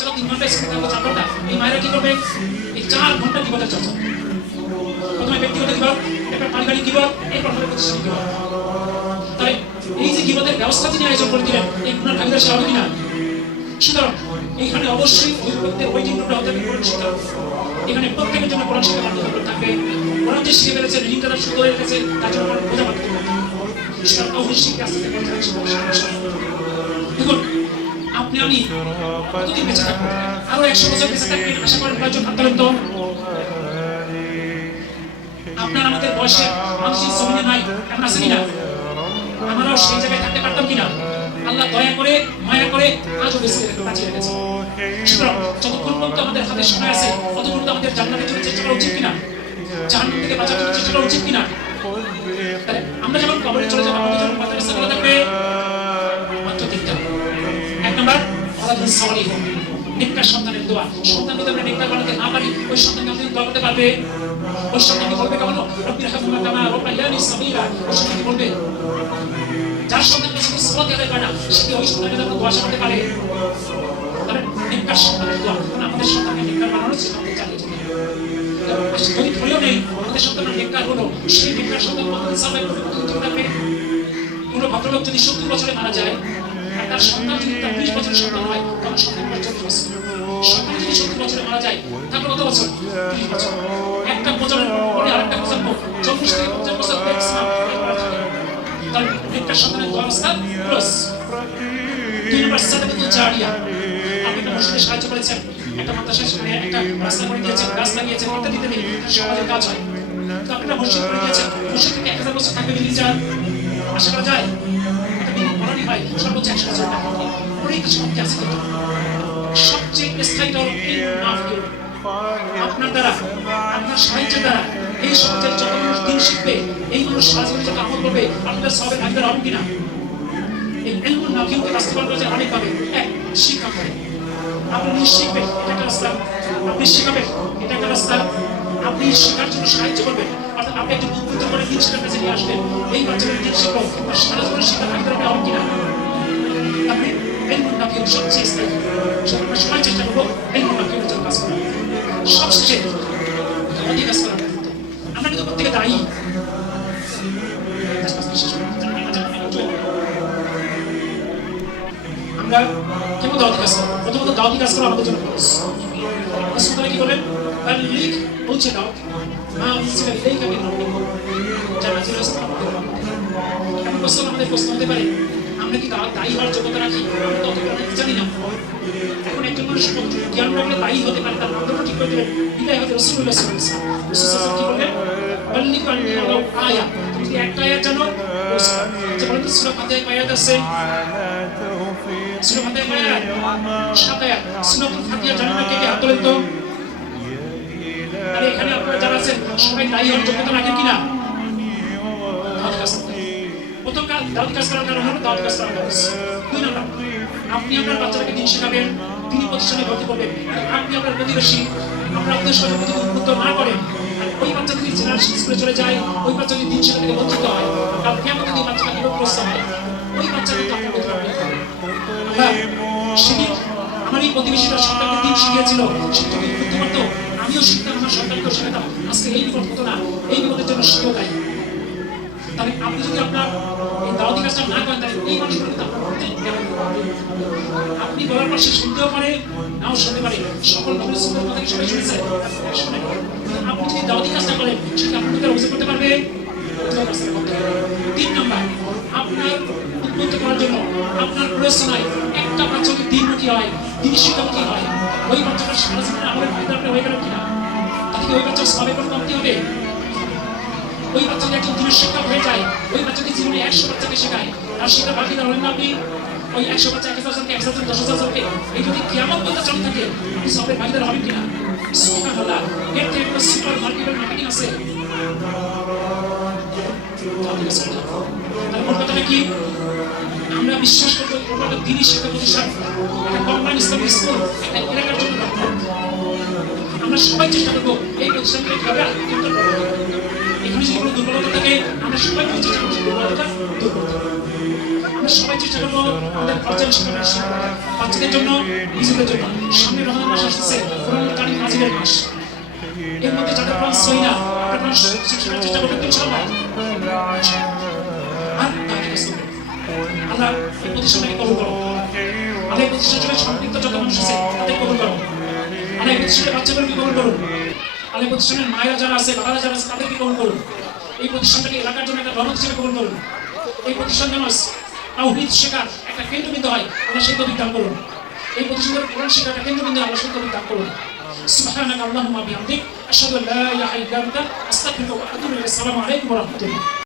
বাচ্চারা 3 ঘন্টা স্কুলে থাকবে, 4 ঘন্টা, এই মায়েরা কি করবে? এই 4 ঘন্টা গীবতের চর্চা। প্রথমে ব্যক্তিগত গীবত, এরপর পারিবারিক গীবত, এরপর হবে প্রতিষ্ঠানিক গীবত। তাই এই যে গীবতের ব্যবস্থা তিনি আয়োজন করে দিলেন, এই গুনার ভাগীদার সে হবে কিনা? সুতরাং এইখানে অবশ্যই অভিভাবকদের ওয়েটিং রুমটা হতে হবে কোরআন শিক্ষা। এখানে প্রত্যেকের জন্য কোরআন শিক্ষা বাধ্যতামূলক থাকবে। কোরআন যে শিখে ফেলেছে, রিডিং তারা শুরু হয়ে গেছে, তার জন্য বোঝা বাধ্যতামূলক। সুতরাং অবশ্যই আস্তে আস্তে দেখুন, আপনি আমি কতদিন বেঁচে থাকবো? আরো 100 বছর বেঁচে থাকবেন আশা করেন কয়েকজন হাত তোলেন তো। আপনার আমাদের বয়সে মানুষের জমিনে নাই, এমন আছে কিনা? আমরাও সেই জায়গায় থাকতে পারতাম কিনা? আল্লাহ দয়া করে মায়া করে আজও বেঁচে বাঁচিয়ে রেখেছে। সুতরাং যতক্ষণ পর্যন্ত আমাদের হাতে সময় আছে ততক্ষণ পর্যন্ত আমাদের জান্নাতের জন্য চেষ্টা করা উচিত কিনা? জাহান্নাম থেকে বাঁচার জন্য চেষ্টা করা উচিত কিনা? আমরা যখন কবরে চলে যাবো আমাদের জন্য কত রাস্তা খোলা থাকবে? মাত্র 3টা। 1 নম্বর ওয়ালাদুন সালিহ, নেককার সন্তানের দোয়া। সন্তান যদি আমরা নেককার বানাতে না পারি, ওই সন্তানকে আপনি দোয়া করতে পারবে? ওই সন্তানকে বলবে কেমন? রব্বির হামহুমা কামা রাব্বায়ানি সগীরা। ওই সন্তানকে বলবে। যার সন্তান কাছে সালাত আদায় করে না, সে কি ওই সন্তানকে যখন দোয়া করতে পারে? তাহলে নেককার সন্তানের দোয়া, আমাদের সন্তানকে নেককার বানানোর চেষ্টা করতে চালিয়ে যেতে হবে। যদি ধরেও নেই আমাদের সন্তানরা নেককার হলো, সেই নেককার সন্তান কতদিন সার্ভাইভ করবে, কতদিন টিকে থাকবে? কোনো ভদ্রলোক যদি 70 বছরে মারা যায়, আর তার সন্তান যদি তার 20 বছরের সন্তান হয়, তখন সন্তান 40 বছর। সন্তান যদি 70 বছরে মারা যায়, তাহলে কত বছর? 30 বছর। একটা প্রজন্মের পরে আরেকটা প্রজন্ম 40 থেকে 50 বছর ম্যাক্সিমাম তার নেককার সন্তানের দোয়া অবস্থা ক্লোজ। 2 নম্বর সাদাকাতুল জারিয়া। আপনি একটা মসজিদে সাহায্য করেছেন, একটা মাদ্রাসায় একটা রাস্তা করে দিয়েছেন, গাছ লাগিয়েছেন, ইত্যাদি ইত্যাদি, সমাজের কাজ হয়। তো আপনি একটা মসজিদ করে দিয়েছেন, মসজিদ থেকে 1000 বছর থাকবে বিল্ডিং যা আশা করা যায়? একটা বিল্ডিং বানানি হয় সর্বোচ্চ 100 বছর টাকা দিয়ে। অনেক শক্তি আছে, কিন্তু সবচেয়ে স্থায়ী হল মাহফিল। আপনার দ্বারা, আপনার সাহায্যের দ্বারা এই সমাজের যত মানুষ দিন শিখবে, এই মানুষ সমাজে যত আমল করবে, আপনাদের সবের ভাগীদার হবেন কিনা? এই ইলমুন নাফিউকে বাস্তবায়ন করা যায় অনেকভাবে। 1, শিক্ষা করে আপনি নিজে শিখবেন, এটা একটা রাস্তা। আপনি শিখাবেন, এটা একটা রাস্তা। আপনি শেখার জন্য সাহায্য করবেন, অর্থাৎ আপনি একজন উদ্বুদ্ধ করে দিন শেখার কাছে নিয়ে আসবেন। এই বাচ্চাদের দিন শিখবো, আর সারা জীবন শিক্ষার ভাগীদার হবে হবেন কিনা? আপনি ইলমুন নাফিউ সবচেয়ে স্থায়ী। আমরা সবাই চেষ্টা করবো ইলমুন নাফিউর জন্য কাজ করার। সবশেষে অধিক কাজ করার। আমরা কিন্তু প্রত্যেকে দায়ী। আমরা কেমন দাওয়াতি কাজ করবো? প্রথমত দাওয়াতি কাজ করা আমাদের জন্য খরচ। কি বলেন? লিখ পৌঁছে দাও এমন প্রশ্ন আমাদের প্রশ্ন হতে পারে, আমরা কি দায়ী হওয়ার যোগ্যতা রাখি? আমরা তো জানি না। এখন একজন মানুষ জ্ঞান রাখলে দায়ী হতে পারে, তার মাধ্যমে ঠিক করে দিলেন বিদায় হতে রাসূলুল্লাহ সাল্লাল্লাহু আলাইহি ওয়াসাল্লাম কি বললেন? বাল্লিগ আন্নি ওয়ালাউ আয়া। তুমি যদি একটা আয়াত জানো, যে বলেন তো সূরা ফাতিহায় কয় আয়াত আছে? সূরা ফাতিহায় কয় আয়াত? 7 আয়াত। সূরাতুল ফাতিহা জানেন না? কে কে হাত তোলেন তো? আর এখানে আপনারা যারা আছেন সবাই দায়ী হওয়ার যোগ্যতা রাখেন কিনা? প্রথম দাওয়াতি কাজ করার কারণ হলো দাওয়াতি কাজ করার কাজ। 2 নম্বর, আপনি আপনার বাচ্চাটাকে দিন শেখাবেন, তিনি প্রতিষ্ঠানে ভর্তি করবেন। আপনি আপনার প্রতিবেশী, আপনার আপনার সঙ্গে যদি উদ্বুদ্ধ না করেন, ওই বাচ্চা যদি জেনারেশন স্কুলে চলে যায়, ওই বাচ্চা যদি দিন শেখা থেকে বঞ্চিত হয়, তার কেমন যদি বাচ্চাটা বিপদগ্রস্ত হয়, ওই বাচ্চা কিন্তু আপনার প্রতি সেদিন আমার এই প্রতিবেশীটা সন্তানকে দিন শিখিয়েছিল, সে যদি উদ্বুদ্ধ করতো, আমিও শিখতাম, আমার সন্তানকেও শেখাতাম, আজকে এই বিপদ হতো না। এই বিপদের জন্য শিক্ষক দায়ী। তাহলে আপনি যদি আপনার এই দাওয়াতি কাজটা না করেন, তাহলে এই মানুষগুলো কিন্তু আপনার আপনি বলার পর সে শুনতেও পারে, নাও শুনতে পারে। সকল নবীর সুন্নাতের কথা কি সবাই শুনেছে? শুনে। আপনি যদি দাওয়াতি কাজটা করেন, সেটা আপনি কি অভিযোগ করতে পারবে? 3 নম্বর, আপনার উদ্বুদ্ধ করার জন্য আপনার প্রয়োজনায় একটা বাচ্চা যদি দিনমুখী হয়, দিন শিক্ষামুখী হয়, ওই বাচ্চাটা সারা জীবনে আমাদের ভাগীদার হয়ে গেল কিনা? তাহলে ওই বাচ্চার সবে কোনো কমতি হবে? ওই বাচ্চাকে একজন দিনের শিক্ষক হয়ে যায়, ওই বাচ্চাকে জীবনে 100 বাচ্চাকে শেখায়, আর সেটা ভাগীদার হলেন না আপনি? ওই 100 বাচ্চা 1000 জনকে, 1000 জন 10,000 জনকে, এই যদি কিয়ামত পর্যন্ত চলতে থাকে, আপনি সবের ভাগীদার হবেন কিনা? সুবহানাল্লাহ। এর থেকে কোনো সুপার মার্কেটের মার্কেটিং আছে? তার মোট কথাটা কি? আমরা বিশ্বাস করবো ওটা দিনই শিক্ষা প্রতিষ্ঠান, একটা কম্বাইন ইসলামিক স্কুল, একটা এলাকার জন্য দরকার। আমরা সবাই চেষ্টা করবো এই প্রতিষ্ঠানকে কিভাবে আত্মীয়তা করবো। এখানে যদি কোনো দুর্বলতা থাকে, আমরা সবাই চেষ্টা করবো দুর্বলতা দূর করতে। আমরা সবাই চেষ্টা করবো আমাদের বাচ্চাদের জন্য, নিজেদের জন্য, সামনে মাস আসছে কোরআনুল কারীম নাজিলের মাস। এর মধ্যে যাদের কোরআন সহি না, আপনারা কোরআন শিখার চেষ্টা করবেন ইনশাআল্লাহ। আর আল্লাহ এই প্রতিষ্ঠানকে কবুল করো। আল্লাহ এই প্রতিষ্ঠানের সঙ্গে সম্পৃক্ত যত মানুষ আছে তাদের কবুল করো। আল্লাহ এই প্রতিষ্ঠানের বাচ্চাদেরকে কবুল করুন। আল্লাহ এই প্রতিষ্ঠানের মায়েরা যারা আছে, বাবারা যারা আছে তাদেরকে কবুল করুন। এই প্রতিষ্ঠানটাকে এলাকার জন্য একটা রহমত হিসেবে কবুল করুন। এই প্রতিষ্ঠান যেন তাওহীদ শেখার একটা কেন্দ্রবিন্দু হয়, আল্লাহ সেই তৌফিক দান করুন। এই প্রতিষ্ঠানের কোরআন শেখার একটা কেন্দ্রবিন্দু আল্লাহ সেই তৌফিক দান করুন। সুবহানাকা আল্লাহুম্মা বিহামদিক আশহাদু আল্লা ইলাহা ইল্লা আনতা আস্তাগফিরুকা ওয়া আতুবু ইলাইক। আসসালামু আলাইকুম ওয়া রাহমাতুল্লাহ।